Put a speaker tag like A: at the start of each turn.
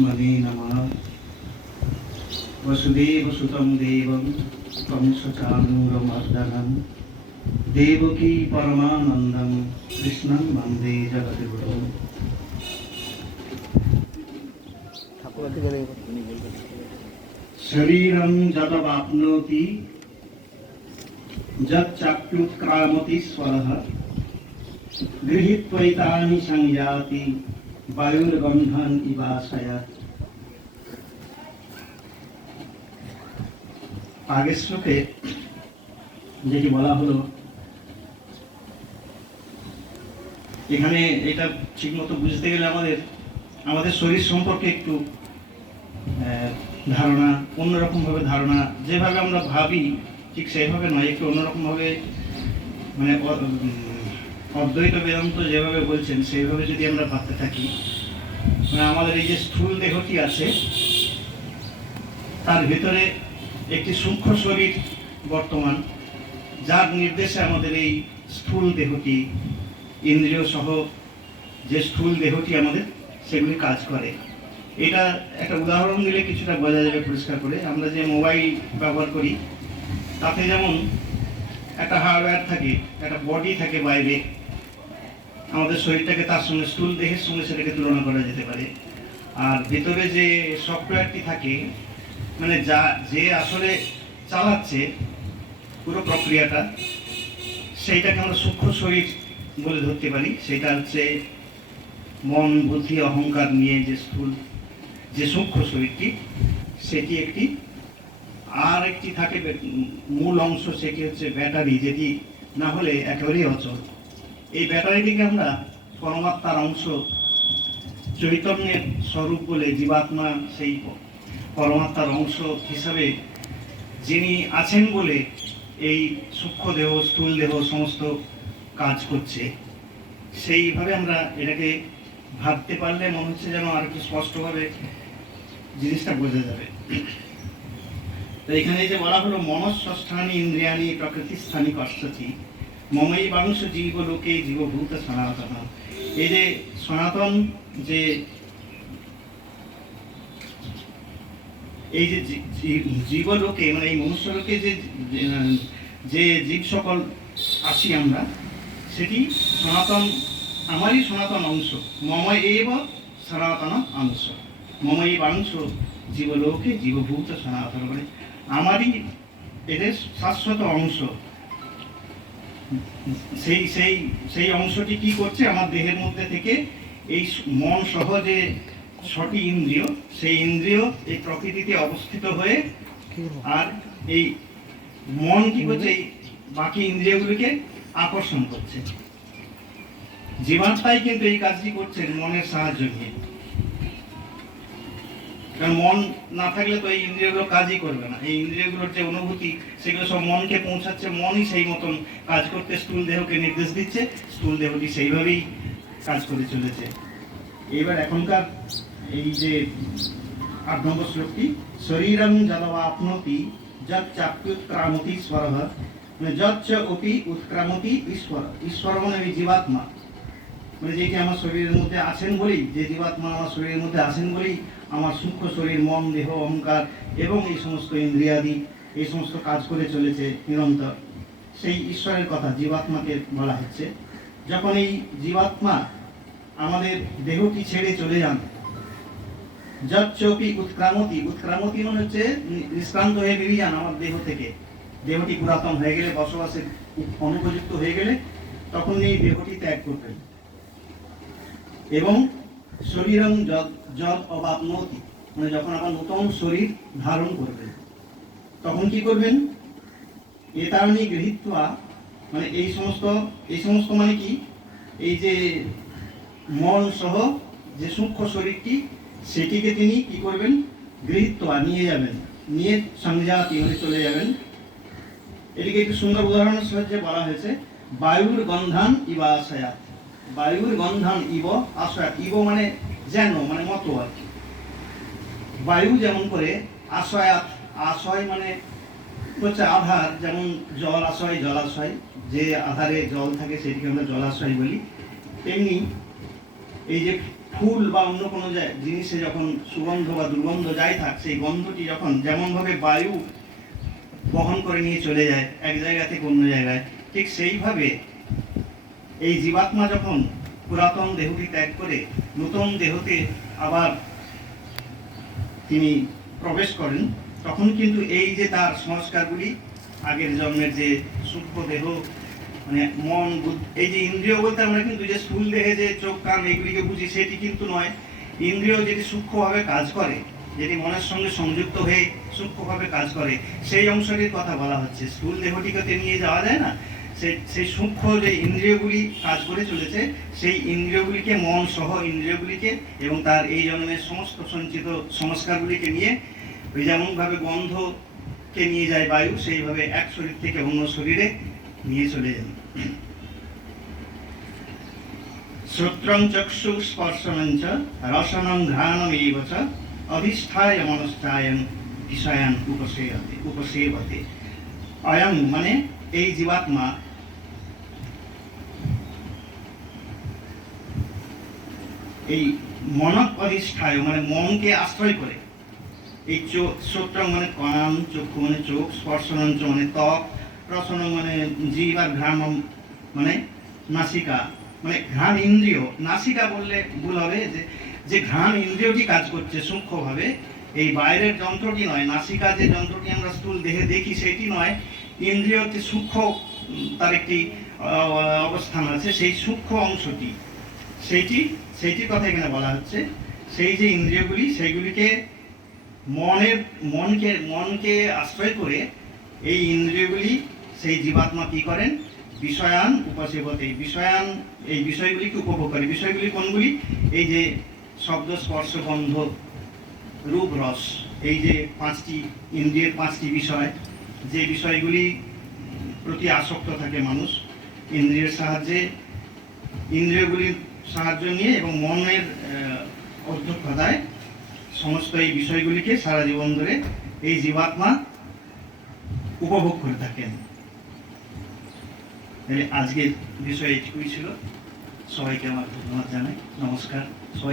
A: मने नमः वसुदेवसुतं देवं कंसचानूरमर्दनं देवकी परमानन्दं कृष्णं वन्दे जगद्गुरुम् शरीरं जदवाप्नोति यच्चाप्युत्क्रामति स्वरः বায়ুর গন্ধান ইবা ছায়া আগের শ্লোকে যেটি বলা হলো, এখানে এটা ঠিকমতো বুঝতে গেলে আমাদের আমাদের শরীর সম্পর্কে একটু ধারণা, অন্যরকমভাবে ধারণা, যেভাবে আমরা ভাবি ঠিক সেইভাবে নয়, একটু অন্যরকমভাবে মানে অদ্বৈত বেদান্ত যেভাবে বলছেন, সেইভাবে যদি আমরা ভাবতে থাকি মানে আমাদের এই যে স্থূল দেহটি আছে, তার ভিতরে একটি সূক্ষ্ম শরীর বর্তমান, যার নির্দেশে আমাদের এই স্থূল দেহটি ইন্দ্রিয় সহ যে স্থূল দেহটি আমাদের, সেগুলি কাজ করে। এটা একটা উদাহরণ দিলে কিছুটা বোঝা যাবে পরিষ্কার করে। আমরা যে মোবাইল ব্যবহার করি, তাতে যেমন একটা হার্ডওয়্যার থাকে, একটা বডি থাকে বাইরে আমাদের শরীরটাকে তার সঙ্গে স্থূল দেহের সঙ্গে সেটাকে তুলনা করা যেতে পারে। আর ভিতরে যে সফটওয়্যারটি থাকে মানে যা, যে আসলে চালাচ্ছে পুরো প্রক্রিয়াটা, সেইটাকে আমরা সূক্ষ্ম শরীর বলে ধরতে পারি। সেটা হচ্ছে মন, বুদ্ধি, অহংকার নিয়ে যে স্থূল, যে সূক্ষ্ম শরীরটি, সেটি একটি। আর একটি থাকে মূল অংশ সেটি হচ্ছে ব্যাটারি, যেটি না হলে একেবারেই অচল। এই ব্যাটারিটিকে আমরা পরমাত্মার অংশ চৈতন্যের স্বরূপ বলে জীবাত্মা সেই পরমাত্মার অংশ হিসাবে যিনি আছেন বলে এই সূক্ষ্ম দেহ, স্থূল দেহ সমস্ত কাজ করছে। সেইভাবে আমরা এটাকে ভাবতে পারলে মনে হচ্ছে যেন আর একটু স্পষ্টভাবে জিনিসটা বোঝা যাবে। তো এখানে যে বলা হলো, মনস্বস্থানি ইন্দ্রিয়ানি প্রকৃতি স্থানী কষ্টতি মমই মানুষ জীব লোকে জীবভূত সনাতন। এই যে সনাতন যে এই যে জীবলোকে মানে এই মনুষ্যলোকে যে, যে- জীব সকল আছি আমরা, সেটি সনাতন, আমারই সনাতন অংশ মম এব সনাতন অংশ। মম বাংশ জীবলোকে জীবভূত সনাতন মানে আমারই এদের শাশ্বত অংশ। সেই সেই সেই অংশটি কি করছে? আমার দেহের মধ্যে থেকে এই মন সহ যে ছটি ইন্দ্রিয়, সেই ইন্দ্রিয় এই প্রকৃতিতে অবস্থিত হয়ে আর এই মন কি করছে? বাকি ইন্দ্রিয়গুলিকে আকর্ষণ করছে। জীবাত্মাই কিন্তু এই কাজটি করছেন মনের সাহায্য নিয়ে। কারণ মন না থাকলে তো এই ইন্দ্রিয়গুলো কাজই করবে না। এই ইন্দ্রিয়গুলোর যে অনুভূতি, সেগুলো সব মনকে পৌঁছাচ্ছে, মনই সেই মতন কাজ করতে স্থূল দেহকে নির্দেশ দিচ্ছে, স্থূল দেহটি সেইভাবেই কাজ করে চলেছে। এবার এখনকার এই যে আট নম্বর শ্লোকটি শরীরম যদবা আপনতি যৎ চাপ্যুৎক্রামতি স্বর মানে যচ্চ অপি উৎক্রামতি ঈশ্বর। ঈশ্বর মানে জীবাত্মা। মানে যেটি আমার শরীরের মধ্যে আছেন বলেই, যে জীবাত্মা আমার শরীরের মধ্যে আছেন বলেই আমার সূক্ষ্ম শরীর মন দেহ, অহংকার এবং এই সমস্ত ইন্দ্রিয়াদি, এই সমস্ত কাজ করে চলেছে নিরন্তর। সেই ঈশ্বরের কথা জীবাত্মাকে বলা হচ্ছে। যখন এই জীবাত্মা আমাদের দেহটি ছেড়ে চলে যান যচ্চপি উৎক্রামতি উৎক্রামতি মানে হচ্ছে নিষ্ক্রান্ত হয়ে বেরিয়ে যান আমার দেহ থেকে। দেহটি পুরাতন হয়ে গেলে, বসবাসের অনুপযুক্ত হয়ে গেলে তখন এই দেহটি ত্যাগ করবেন। এবং শরীরং যদ অবাপনতি। মানে যখন আবার নতুন শরীর ধারণ করবেন তখন কি করবেন? এতারণী গৃহীত্বা মানে এই সমস্ত এই সমস্ত মানে কি? এই যে মন সহ যে সূক্ষ্ম শরীরটি, সেটিকে তিনি কি করবেন? গৃহীত্বা, নিয়ে যাবেন। নিয়ে সংজাতি মানে চলে যাবেন, এটিকে একটু সুন্দর উদাহরণের সাহায্যে বলা হয়েছে, বায়ুর গন্ধান ইবা আশয়াত বায়ুর গন্ধান ইব আশয়াত ইব মানে যেন মানে মতো আর কি। বায়ু যেমন করে আশয়াত আশয় মানে হচ্ছে আধার, যেমন জল আশয় জলাশয় যে আধারে জল থাকে সেটিকে আমরা জলাশয় বলি। তেমনি এই যে ফুল বা অন্য কোনো জিনিসে যখন সুগন্ধ বা দুর্গন্ধ যাই থাক, সেই গন্ধটি যখন যেমনভাবে বায়ু বহন করে নিয়ে চলে যায়, এক জায়গা থেকে অন্য জায়গায়, ঠিক সেইভাবে এই জীবাত্মা যখন পুরাতন দেহটি ত্যাগ করে নতুন দেহতে আবার তিনি প্রবেশ করেন, তখন কিন্তু এই যে তার সংস্কারগুলি, আগের জন্মের যে সূক্ষ্ম দেহ মানে মন এই যে ইন্দ্রিয় বলতে আমরা কিন্তু যে স্থূল দেহে যে চোখ, কান এগুলিকে বুঝি, সেটি কিন্তু নয়। ইন্দ্রিয় যেটি সূক্ষ্মভাবে কাজ করে, যেটি মনের সঙ্গে সংযুক্ত হয়ে সূক্ষ্মভাবে কাজ করে, সেই অংশটির কথা বলা হচ্ছে। স্থূল দেহটিকে নিয়ে যাওয়া যায় না? সেই সেই সূক্ষ্ম যে ইন্দ্রিয়গুলি কাজ করে চলেছে, সেই ইন্দ্রিয়গুলিকে মন সহ ইন্দ্রিয়গুলিকে এবং তার এই জন্মের সমস্ত সঞ্চিত সংস্কারগুলিকে নিয়ে যেমনভাবে গন্ধকে নিয়ে যায় বায়ু, সেইভাবে এক শরীর থেকে অন্য শরীরে নিয়ে চলে যায়। শ্রোত্রং চক্ষু স্পর্শনঞ্চ রসনং ঘ্রাণমেব চ, অধিষ্ঠায় মনশ্চায়ন বিষয়ান উপসেয়তে উপসেবতে অয়ং মানে এই জীবাত্মা এই মনক অধিষ্ঠায় মানে মনকে আশ্রয় করে। এই চোখ, শ্রোত্র মানে কান, চক্ষু মানে চোখ, স্পর্শনঞ্চ মানে ত্বক, রসন মানে জীব আর ঘ্রাণ মানে নাসিকা। মানে ঘ্রাণ ইন্দ্রিয়, নাসিকা বললে ভুল হবে যে যে ঘ্রাণ ইন্দ্রিয়টি কাজ করছে সূক্ষ্মভাবে, এই বাইরের যন্ত্রটি নয়, নাসিকা যে যন্ত্রটি আমরা স্থূল দেহে দেখি সেটি নয় ইন্দ্রিয় হচ্ছে সূক্ষ্ম তার একটি অবস্থান আছে, সেই সূক্ষ্ম অংশটি। সেইটি সেইটির কথা এখানে বলা হচ্ছে। সেই যে ইন্দ্রিয়গুলি, সেইগুলিকে মনের, মনকে মনকে আশ্রয় করে এই ইন্দ্রিয়গুলি, সেই জীবাত্মা কি করেন? বিষয়ান উপাসেবতে। বিষয়ান, এই বিষয়গুলিকে উপভোগ করে। বিষয়গুলি কোনগুলি? এই যে শব্দ, স্পর্শ, গন্ধ, রূপ, রস। এই যে পাঁচটি, ইন্দ্রিয়ের পাঁচটি বিষয়। যে বিষয়গুলি প্রতি আসক্ত থাকে মানুষ, ইন্দ্রিয়ের সাহায্যে, ইন্দ্রিয়গুলির সাহায্য নিয়ে এবং মনের অধ্যক্ষতায় সমস্ত এই বিষয়গুলিকে সারা জীবন ধরে এই জীবাত্মা উপভোগ করে থাকেন। আজকের বিষয় এটুকুই ছিল। সবাইকে আমার ধন্যবাদ জানাই। নমস্কার।